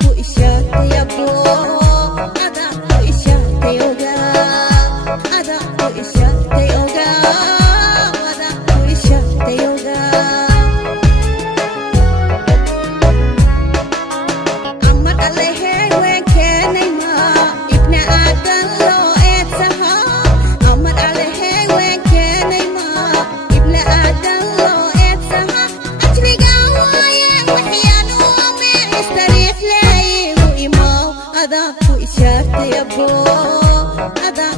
ku ishaartay abo adaa ku ishaartay ogaa adaa ku ishaartay ogaa adaa ku ishaartay ogaa ama dhalehe weenkeenay ma ibna aadan loo eedsahaa ama dhalehe weenkeenay ma ibna aadan loo eedsahaa ajrigaa waaye waxyaan ume istariix leeyigu imow adaa ku ishaartay abo adaa